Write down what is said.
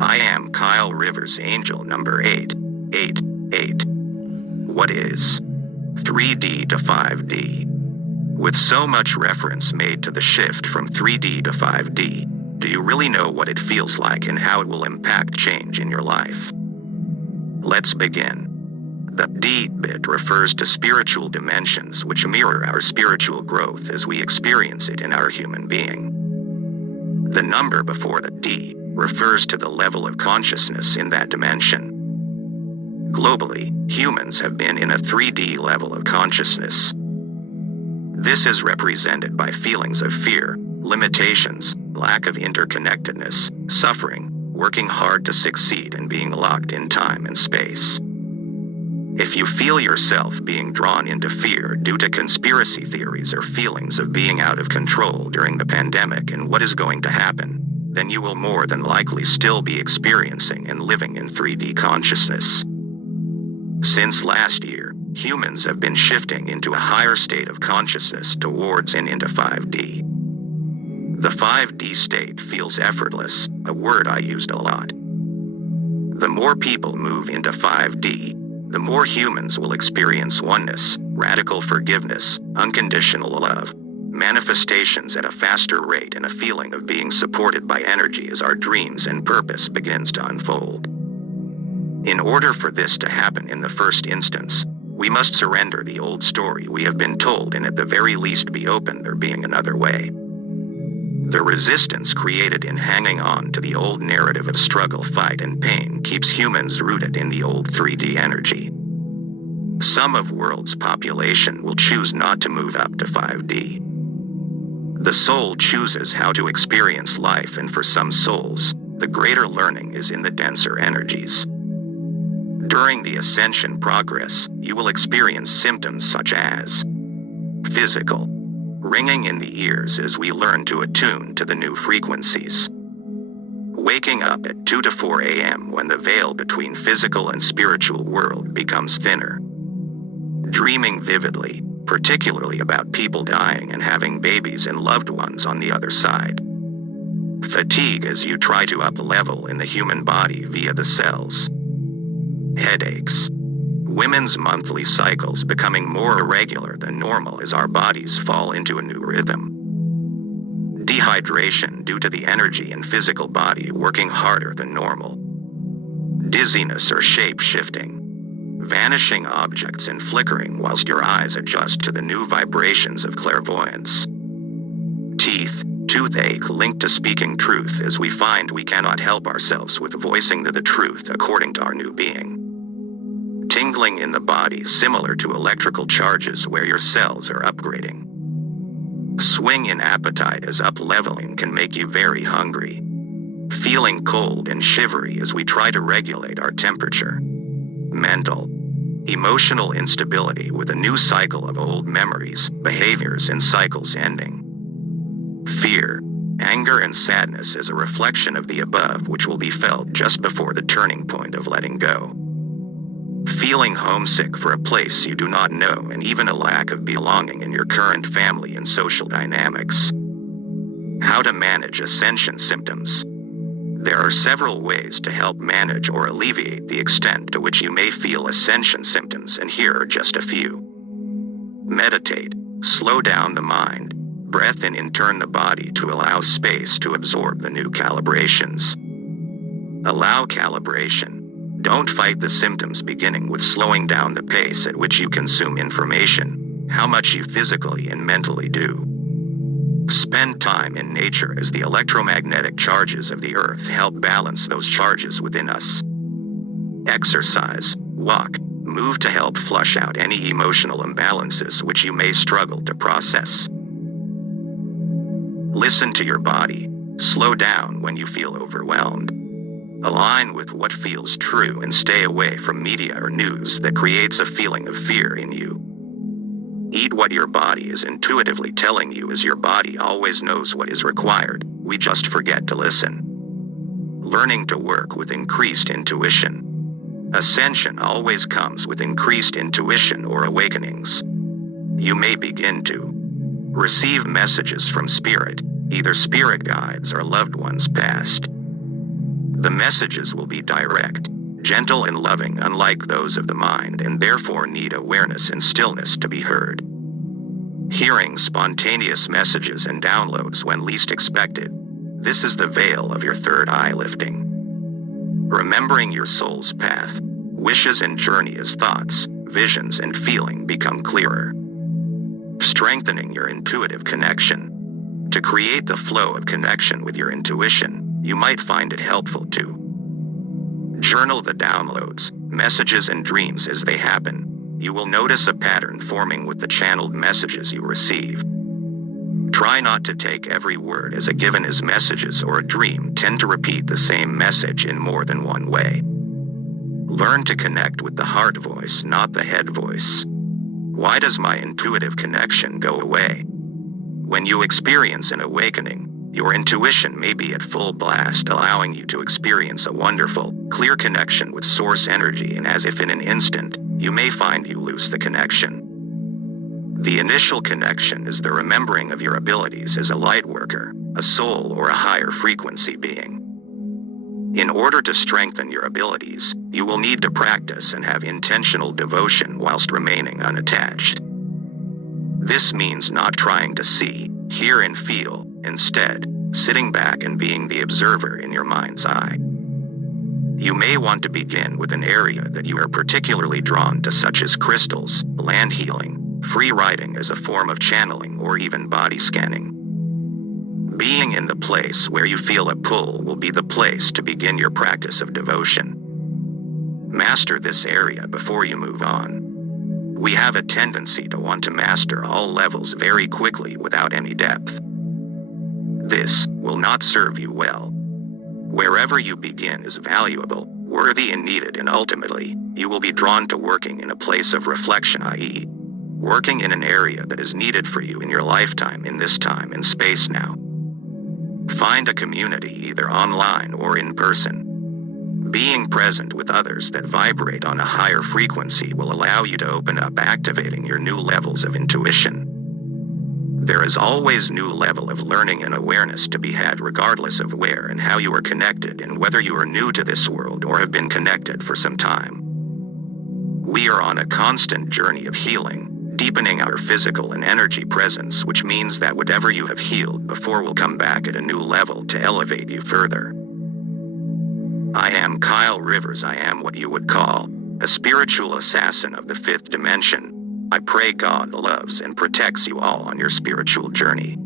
I am Kyle Rivers, angel number 888. What is 3D to 5D? With so much reference made to the shift from 3D to 5D, do you really know what it feels like and how it will impact change in your life? Let's begin. The D bit refers to spiritual dimensions which mirror our spiritual growth as we experience it in our human being. The number before the D refers to the level of consciousness in that dimension. Globally, humans have been in a 3D level of consciousness. This is represented by feelings of fear, limitations, lack of interconnectedness, suffering, working hard to succeed, and being locked in time and space. If you feel yourself being drawn into fear due to conspiracy theories or feelings of being out of control during the pandemic and what is going to happen, then you will more than likely still be experiencing and living in 3D consciousness. Since last year, humans have been shifting into a higher state of consciousness towards and into 5D. The 5D state feels effortless, a word I used a lot. The more people move into 5D, the more humans will experience oneness, radical forgiveness, unconditional love, manifestations at a faster rate, and a feeling of being supported by energy as our dreams and purpose begins to unfold. In order for this to happen in the first instance, we must surrender the old story we have been told and at the very least be open to there being another way. The resistance created in hanging on to the old narrative of struggle, fight, and pain keeps humans rooted in the old 3D energy. Some of world's population will choose not to move up to 5D. The soul chooses how to experience life, and for some souls, the greater learning is in the denser energies. During the ascension progress, you will experience symptoms such as physical ringing in the ears as we learn to attune to the new frequencies. Waking up at 2 to 4 a.m. when the veil between physical and spiritual world becomes thinner. Dreaming vividly, particularly about people dying and having babies and loved ones on the other side. Fatigue as you try to up-level in the human body via the cells. Headaches. Women's monthly cycles becoming more irregular than normal as our bodies fall into a new rhythm. Dehydration due to the energy and physical body working harder than normal. Dizziness or shape-shifting. Vanishing objects and flickering whilst your eyes adjust to the new vibrations of clairvoyance. Teeth, toothache linked to speaking truth as we find we cannot help ourselves with voicing the truth according to our new being. Tingling in the body similar to electrical charges where your cells are upgrading. Swing in appetite as up-leveling can make you very hungry. Feeling cold and shivery as we try to regulate our temperature. Mental. Emotional instability with a new cycle of old memories, behaviors, and cycles ending. Fear. Anger and sadness as a reflection of the above, which will be felt just before the turning point of letting go. Feeling homesick for a place you do not know, and even a lack of belonging in your current family and social dynamics. How to manage ascension symptoms. There are several ways to help manage or alleviate the extent to which you may feel ascension symptoms, and here are just a few. Meditate. Slow down the mind. Breath in and turn the body to allow space to absorb the new calibrations. Allow calibration. Don't fight the symptoms, beginning with slowing down the pace at which you consume information, how much you physically and mentally do. Spend time in nature as the electromagnetic charges of the earth help balance those charges within us. Exercise, walk, move to help flush out any emotional imbalances which you may struggle to process. Listen to your body. Slow down when you feel overwhelmed. Align with what feels true and stay away from media or news that creates a feeling of fear in you. Eat what your body is intuitively telling you, as your body always knows what is required, we just forget to listen. Learning to work with increased intuition. Ascension always comes with increased intuition or awakenings. You may begin to receive messages from spirit, either spirit guides or loved ones past. The messages will be direct, gentle and loving, unlike those of the mind, and therefore need awareness and stillness to be heard. Hearing spontaneous messages and downloads when least expected. This is the veil of your third eye lifting. Remembering your soul's path, wishes and journey as thoughts, visions and feeling become clearer. Strengthening your intuitive connection. To create the flow of connection with your intuition, you might find it helpful to journal the downloads, messages and dreams as they happen. You will notice a pattern forming with the channeled messages you receive. Try not to take every word as a given, as messages or a dream tend to repeat the same message in more than one way. Learn to connect with the heart voice, not the head voice. Why does my intuitive connection go away? When you experience an awakening, your intuition may be at full blast, allowing you to experience a wonderful, clear connection with source energy, and as if in an instant, you may find you lose the connection. The initial connection is the remembering of your abilities as a light worker, a soul, or a higher frequency being. In order to strengthen your abilities, you will need to practice and have intentional devotion whilst remaining unattached. This means not trying to see, hear and feel, instead, sitting back and being the observer in your mind's eye. You may want to begin with an area that you are particularly drawn to, such as crystals, land healing, free writing as a form of channeling, or even body scanning. Being in the place where you feel a pull will be the place to begin your practice of devotion. Master this area before you move on. We have a tendency to want to master all levels very quickly without any depth. This will not serve you well. Wherever you begin is valuable, worthy and needed, and ultimately, you will be drawn to working in a place of reflection, i.e., working in an area that is needed for you in your lifetime, in this time and space now. Find a community, either online or in person. Being present with others that vibrate on a higher frequency will allow you to open up, activating your new levels of intuition. There is always new level of learning and awareness to be had, regardless of where and how you are connected, and whether you are new to this world or have been connected for some time. We are on a constant journey of healing, deepening our physical and energy presence, which means that whatever you have healed before will come back at a new level to elevate you further. I am Kyle Rivers. I am what you would call a spiritual assassin of the fifth dimension. I pray God loves and protects you all on your spiritual journey.